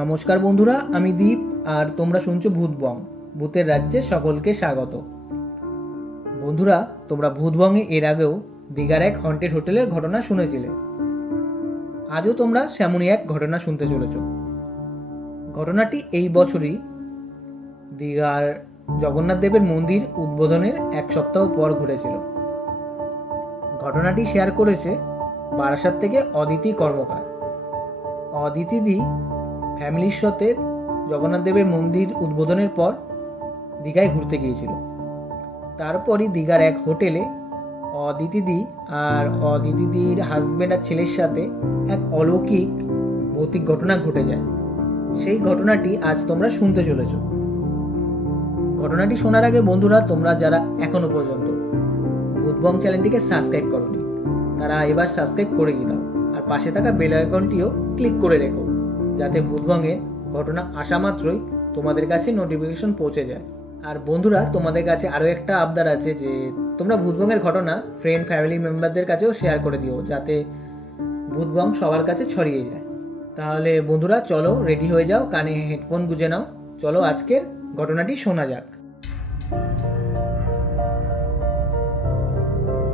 নমস্কার বন্ধুরা, আমি দীপ আর তোমরা শুনছো ভূতবং। ভূতের রাজ্যে সকলকে স্বাগত। বন্ধুরা, তোমরা ভূতবংয়ে এর আগেও দীঘার এক হন্টেড হোটেলের ঘটনা শুনেছিলে। আজও তোমরা সেমনই এক ঘটনা শুনতে চলেছ। ঘটনাটি এই বছরই দীঘার জগন্নাথ দেবের মন্দির উদ্বোধনের এক সপ্তাহ পর ঘটেছিল। ঘটনাটি শেয়ার করেছে বারাসাত থেকে অদিতি কর্মকার। অদিতিদি ফ্যামিলির সাথে জগন্নাথ দেবের মন্দির উদ্বোধনের পর দীঘায় ঘুরতে গিয়েছিল। তারপরই দীঘার এক হোটেলে অদিতিদি আর অদিতিদির হাজব্যান্ড আর ছেলের সাথে এক অলৌকিক ভৌতিক ঘটনা ঘটে যায়। সেই ঘটনাটি আজ তোমরা শুনতে চলেছ। ঘটনাটি শোনার আগে বন্ধুরা, তোমরা যারা এখনো পর্যন্ত ভূতবং চ্যানেলটিকে সাবস্ক্রাইব করোনি, তারা এবার সাবস্ক্রাইব করে দাও আর পাশে থাকা বেল আইকনটিও ক্লিক করে রেখো, যাতে ভূতবংয়ের ঘটনা আসা মাত্রই তোমাদের কাছে নোটিফিকেশন পৌঁছে যায়। আর বন্ধুরা, তোমাদের কাছে আরও একটা আবদার আছে যে তোমরা ভূতবংয়ের ঘটনা ফ্রেন্ড ফ্যামিলি মেম্বারদের কাছেও শেয়ার করে দিও, যাতে ভূতবং সবার কাছে ছড়িয়ে যায়। তাহলে বন্ধুরা, চলো রেডি হয়ে যাও, কানে হেডফোন গুঁজে নাও, চলো আজকের ঘটনাটি শোনা যাক।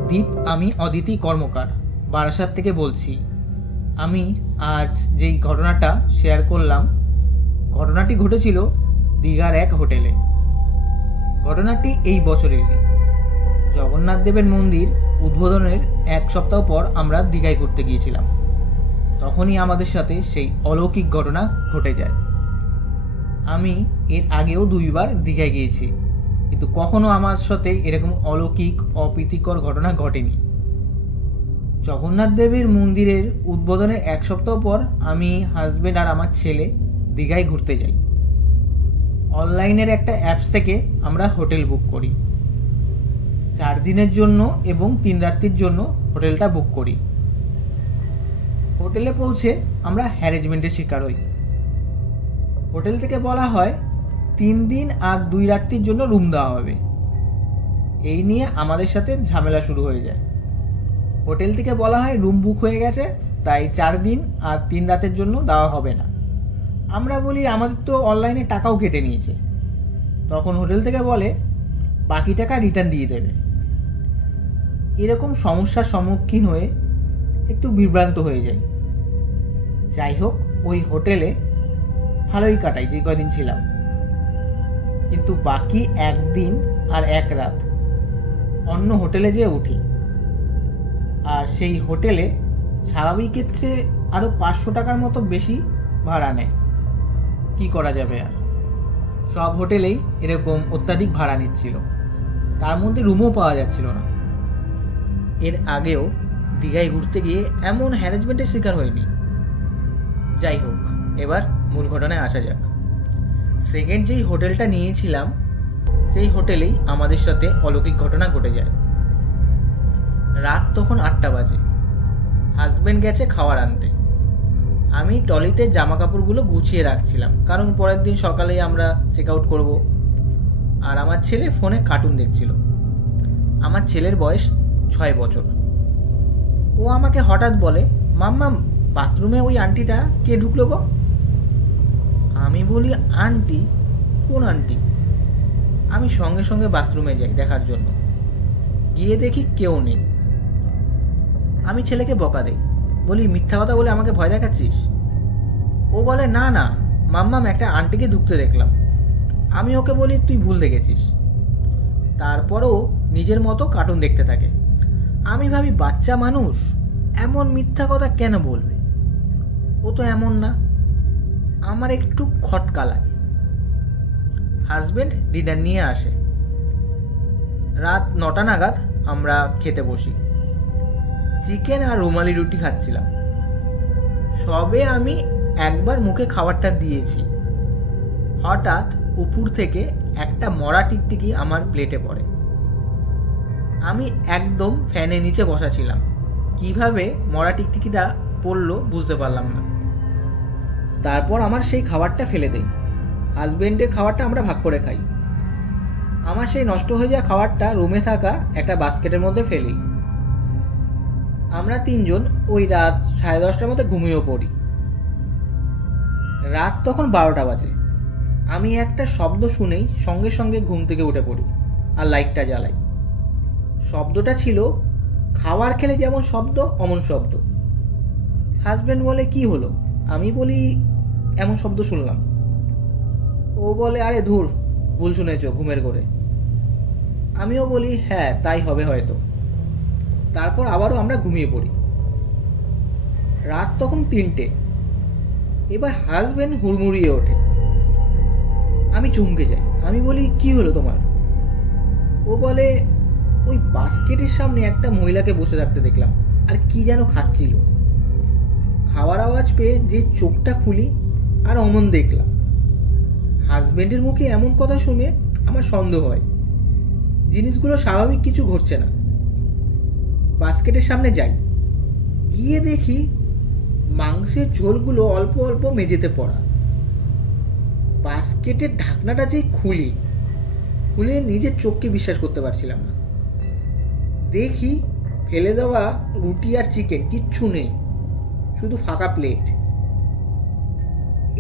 দীপ, আমি অদিতি কর্মকার, বারাসাত থেকে বলছি। আমি আজ যেই ঘটনাটা শেয়ার করলাম, ঘটনাটি ঘটেছিল দীঘার এক হোটেলে। ঘটনাটি এই বছরেরই। জগন্নাথ দেবের মন্দির উদ্বোধনের এক সপ্তাহ পর আমরা দীঘায় ঘুরতে গিয়েছিলাম। তখনই আমাদের সাথে সেই অলৌকিক ঘটনা ঘটে যায়। আমি এর আগেও 2বার দীঘায় গিয়েছি, কিন্তু কখনো আমার সাথে এরকম অলৌকিক অপ্রীতিকর ঘটনা ঘটেনি। জগন্নাথ দেবের মন্দিরের উদ্বোধনের এক সপ্তাহ পর আমি, হাজব্যান্ড আর আমার ছেলে দীঘায় ঘুরতে যাই। অনলাইনের একটা অ্যাপস থেকে আমরা হোটেল বুক করি। 4 দিনের জন্য এবং 3 রাত্রির জন্য হোটেলটা বুক করি। হোটেলে পৌঁছে আমরা হ্যারাসমেন্টের শিকার হই। হোটেল থেকে বলা হয় 3 দিন আর 2 রাত্রির জন্য রুম দেওয়া হবে। এই নিয়ে আমাদের সাথে ঝামেলা শুরু হয়ে যায়। হোটেল থেকে বলা হয় রুম বুক হয়ে গেছে, তাই 4 দিন আর 3 রাতের জন্য দেওয়া হবে না। আমরা বলি আমাদের তো অনলাইনে টাকাও কেটে নিয়েছে। তখন হোটেল থেকে বলে বাকি টাকা রিটার্ন দিয়ে দেবে। এরকম সমস্যার সম্মুখীন হয়ে একটু বিভ্রান্ত হয়ে যাই। যাই হোক, ওই হোটেলে ভালোই কাটাই যে কদিন ছিলাম, কিন্তু বাকি 1 দিন আর 1 রাত অন্য হোটেলে যেয়ে উঠি। আর সেই হোটেলে স্বাভাবিকের চেয়ে আরও 500 টাকার মতো বেশি ভাড়া নেয়। কি করা যাবে আর, সব হোটেলেই এরকম অত্যাধিক ভাড়া নিচ্ছিল, তার মধ্যে রুমও পাওয়া যাচ্ছিল না। এর আগেও দীঘায় ঘুরতে গিয়ে এমন হ্যারাসমেন্টের শিকার হয়নি। যাই হোক, এবার মূল ঘটনায় আসা যাক। সেকেন্ড যেই হোটেলটা নিয়েছিলাম, সেই হোটেলেই আমাদের সাথে অলৌকিক ঘটনা ঘটে যায়। রাত তখন 8টা বাজে। হাজব্যান্ড গেছে খাবার আনতে। আমি ট্রলিতে জামা কাপড়গুলো গুছিয়ে রাখছিলাম, কারণ পরের দিন সকালেই আমরা চেক আউট করবো। আর আমার ছেলে ফোনে কার্টুন দেখছিল। আমার ছেলের বয়স 6 বছর। ও আমাকে হঠাৎ বলে, মাম্মা বাথরুমে ওই আন্টিটা কে ঢুকলো গো? আমি বলি, আন্টি? কোন আন্টি? আমি সঙ্গে সঙ্গে বাথরুমে যাই দেখার জন্য। গিয়ে দেখি কেউ নেই। আমি ছেলেকে বকা দেই, বলি মিথ্যা কথা বলে আমাকে ভয় দেখাচ্ছিস? ও বলে, না না মাম্মাম, একটা আন্টিকে ঢুকতে দেখলাম। আমি ওকে বলি, তুই ভুল দেখেছিস। তারপরও নিজের মতো কার্টুন দেখতে থাকে। আমি ভাবি, বাচ্চা মানুষ এমন মিথ্যা কথা কেন বলবে? ও তো এমন না। আমার একটু খটকা লাগে। হাজব্যান্ড ডিনার নিয়ে আসে। রাত 9টা নাগাদ আমরা খেতে বসি। চিকেন আর রুমালি রুটি খাচ্ছিলাম। সবে আমি একবার মুখে খাবারটা দিয়েছি, হঠাৎ উপর থেকে একটা মরা টিকটিকি আমার প্লেটে পড়ে। আমি একদম ফ্যানের নিচে বসা ছিলাম। কিভাবে মরা টিকটিকিটা পড়লো বুঝতে পারলাম না। তারপর আমার সেই খাবারটা ফেলে দেই। হাজব্যান্ডের খাবারটা আমরা ভাগ করে খাই। আমার সেই নষ্ট হয়ে যাওয়া খাবারটা রুমে থাকা একটা বাস্কেটের মধ্যে ফেলি। আমরা 3 জন ওই রাত 10:30টার মধ্যে ঘুমিয়েও পড়ি। রাত তখন 12টা বাজে। আমি একটা শব্দ শুনেই সঙ্গে সঙ্গে ঘুম থেকে উঠে পড়ি আর লাইটটা জ্বালাই। শব্দটা ছিল খাবার খেলে যেমন শব্দ অমন শব্দ। হাজব্যান্ড বলে কি হলো? আমি বলি এমন শব্দ শুনলাম। ও বলে আরে ধুর, ভুল শুনেছ, ঘুমের ঘোরে। আমিও বলি হ্যাঁ তাই হবে হয়তো। তারপর আবারও আমরা ঘুমিয়ে পড়ি। রাত তখন 3টে। এবার হাজব্যান্ড হুড়মুড়িয়ে ওঠে। আমি চমকে যাই। আমি বলি কি হলো তোমার? ও বলে ওই বাস্কেটের সামনে একটা মহিলাকে বসে থাকতে দেখলাম আর কি যেন খাচ্ছিল। খাওয়ার আওয়াজ পেয়ে যে চোখটা খুলি আর অমন দেখলাম। হাজব্যান্ডের মুখে এমন কথা শুনে আমার সন্দেহ হয় জিনিসগুলো স্বাভাবিক কিছু ঘটছে না। বাস্কেটের সামনে যাই, গিয়ে দেখি মাংসের ঝোলগুলো অল্প অল্প মেঝেতে পড়া। বাস্কেটের ঢাকনাটা যেই খুলে নিজের চোখকে বিশ্বাস করতে পারছিলাম না। দেখি ফেলে দেওয়া রুটি আর চিকেন কিচ্ছু নেই, শুধু ফাঁকা প্লেট।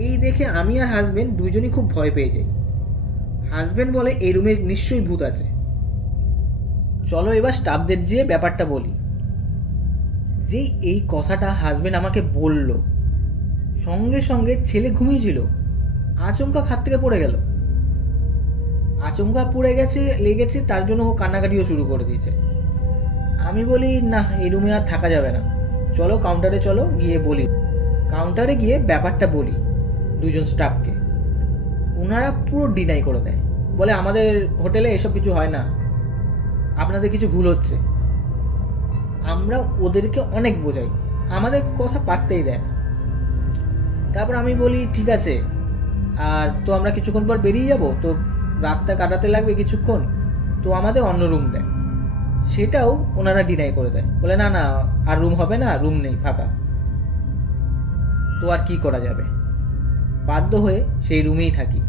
এই দেখে আমি আর হাজব্যান্ড দুজনই খুব ভয় পেয়ে যাই। হাজব্যান্ড বলে এই রুমে নিশ্চয়ই ভূত আছে, চলো এবার স্টাফদের যেয়ে ব্যাপারটা বলি। যেই এই কথাটা হাজব্যান্ড আমাকে বলল, সঙ্গে সঙ্গে ছেলে ঘুমিয়েছিল আচমকা খাট থেকে পড়ে গেল। আচমকা পড়ে লেগেছে, তার জন্য ও কান্নাকাটিও শুরু করে দিয়েছে। আমি বলি না, এই রুমে আর থাকা যাবে না, চলো কাউন্টারে চলো, গিয়ে বলি। কাউন্টারে গিয়ে ব্যাপারটা বলি দুজন স্টাফকে। ওনারা পুরো ডিনাই করে দেয়, বলে আমাদের হোটেলে এসব কিছু হয় না, আপনাদের কিছু ভুল হচ্ছে। আমরা ওদেরকে অনেক বোঝাই, আমাদের কথা পাত্তেই দেয় না। তারপর আমি বলি ঠিক আছে, আর তো আমরা কিছুক্ষণ পর বেরিয়ে যাব, তো রাতটা কাটাতে লাগবে কিছুক্ষণ, তো আমাদের অন্য রুম দেয়। সেটাও ওনারা ডিনাই করে দেয়, বলে না না আর রুম হবে না, রুম নেই, ফাঁকা। তো আর কি করা যাবে, বাধ্য হয়ে সেই রুমেই থাকি।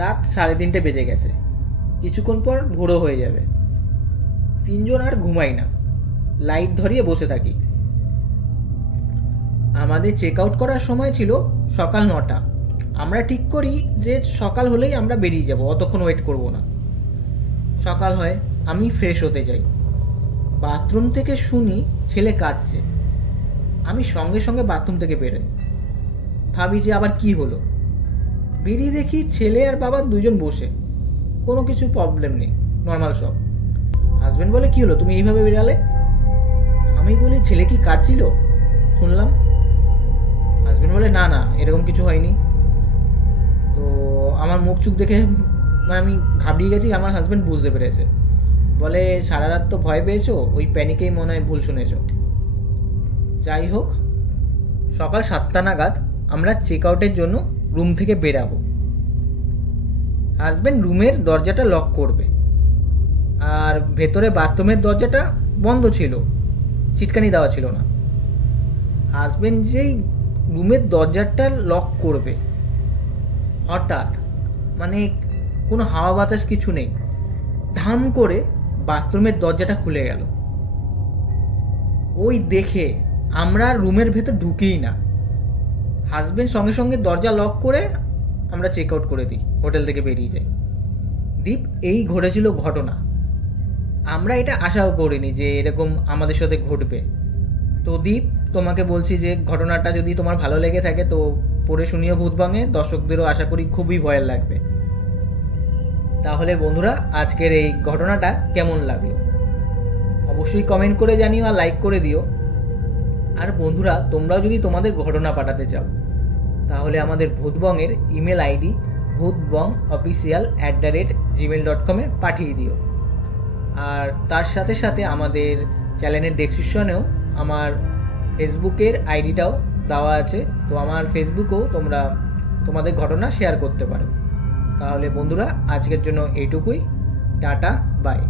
রাত 3:30 বেজে গেছে, কিছুক্ষণ পর ভোরও হয়ে যাবে। তিনজন আর ঘুমাই না, লাইট ধরিয়ে বসে থাকি। আমাদের চেক আউট করার সময় ছিল সকাল 9টা। আমরা ঠিক করি যে সকাল হলেই আমরা বেরিয়ে যাব, অতক্ষণ ওয়েট করব না। সকাল হয়, আমি ফ্রেশ হতে যাই। বাথরুম থেকে শুনি ছেলে কাঁদছে। আমি সঙ্গে সঙ্গে বাথরুম থেকে বেরোই, ভাবি যে আবার কি হলো। বেরিয়ে দেখি ছেলে আর বাবা দুজন বসে, কোনো কিছু প্রবলেম নেই, নর্মাল সব। হাজব্যান্ড বলে কি হলো, তুমি এইভাবে বেরালে? আমি বলি ছেলে কি কাঁদছিল শুনলাম। হাজব্যান্ড বলে না না এরকম কিছু হয়নি। তো আমার মুখ চুখ দেখে আমি ঘাবড়িয়ে গেছি, আমার হাজব্যান্ড বুঝতে পেরেছে। বলে সারা রাত তো ভয় পেয়েছো, ওই প্যানিকেই মনে হয় ভুল শুনেছ। যাই হোক, সকাল 7টা নাগাদ আমরা চেক আউটের জন্য রুম থেকে বেরাবো। হাজব্যান্ড রুমের দরজাটা লক করবে, আর ভেতরে বাথরুমের দরজাটা বন্ধ ছিল, চিটকানি দেওয়া ছিল না। হাজব্যান্ড যেই রুমের দরজাটা লক করবে, হঠাৎ মানে কোনো হাওয়া বাতাস কিছু নেই, ধাম করে বাথরুমের দরজাটা খুলে গেল। ওই দেখে আমরা রুমের ভেতর ঢুকিই না। হাজব্যান্ড সঙ্গে সঙ্গে দরজা লক করে আমরা চেক আউট করে দিই, হোটেল থেকে বেরিয়ে যাই। দীপ, এই ঘটেছিল ঘটনা। আমরা এটা আশাও করিনি যে এরকম আমাদের সাথে ঘটবে। তো দীপ, তোমাকে বলছি যে ঘটনাটা যদি তোমার ভালো লেগে থাকে তো পড়ে শুনিও ভূতবঙ্গে, দর্শকদেরও আশা করি খুবই ভয়ের লাগবে। তাহলে বন্ধুরা, আজকের এই ঘটনাটা কেমন লাগলো অবশ্যই কমেন্ট করে জানিও আর লাইক করে দিও। আর বন্ধুরা, তোমরাও যদি তোমাদের ঘটনা পাঠাতে চাও তাহলে আমাদের ভূতবঙ্গের ইমেল আইডি bhutbongofficial@gmail.com পাঠিয়ে দিও। আর তার সাথে সাথে আমাদের চ্যানেলের ডেসক্রিপশনেও আমার ফেসবুকের আইডিটাও দেওয়া আছে, তো আমার ফেসবুকেও তোমরা তোমাদের ঘটনা শেয়ার করতে পারো। তাহলে বন্ধুরা, আজকের জন্য এইটুকুই, টাটা, বাই।